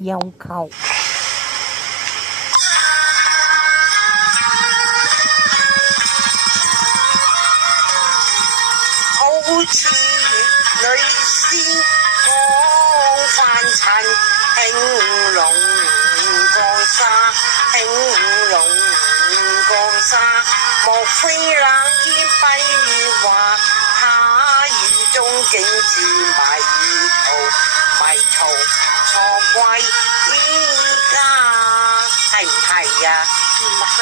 要求。好似月女仙光翻襯，興隆江沙，興隆江沙，莫非冷煙蔽月華，下雨中景致迷途錯歸家，係唔係啊？唔係，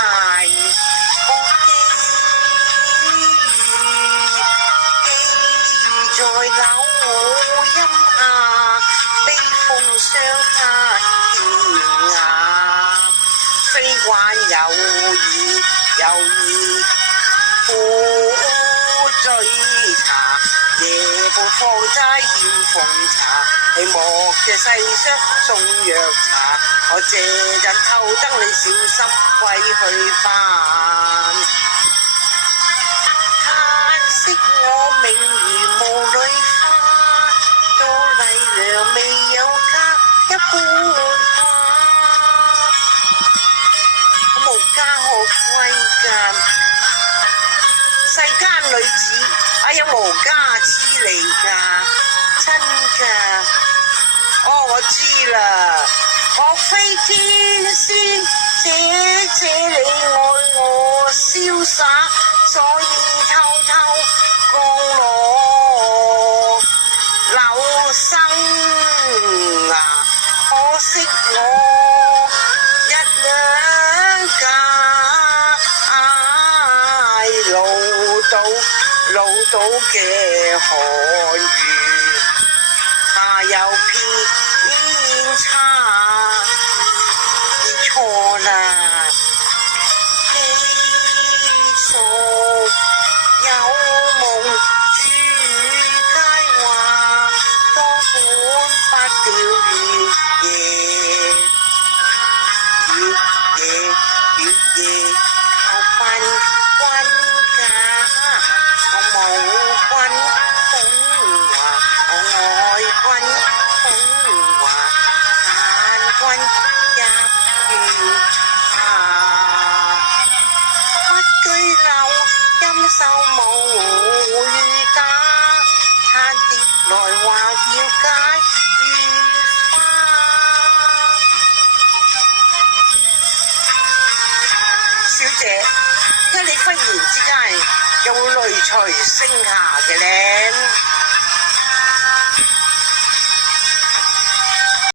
在柳蔭下，悲風霜黑天涯，飛慣猶疑苦醉茶，夜半放齋欠奉茶，你莫嘅細箱送藥茶，我借陣偷燈你小心歸去返。惜我命如霧裏花，做麗娘未有家，一孤寡，無家可歸㗎。世間女子，有無家之理㗎，真㗎。哦，我知啦，莫非天仙姐你愛我瀟灑，所以偷偷降落樓生啊！可惜我一兩假，老到嘅寒雨，下有偏差，你錯啦，記錯。有夢主街話，多管不了月夜靠君家，我無君風華，我愛君風華，盼君入月下，不居留。陰秀無雨打，餐碟來話要解月花。小姐，點解你忽然之間又會淚垂星下嘅呢？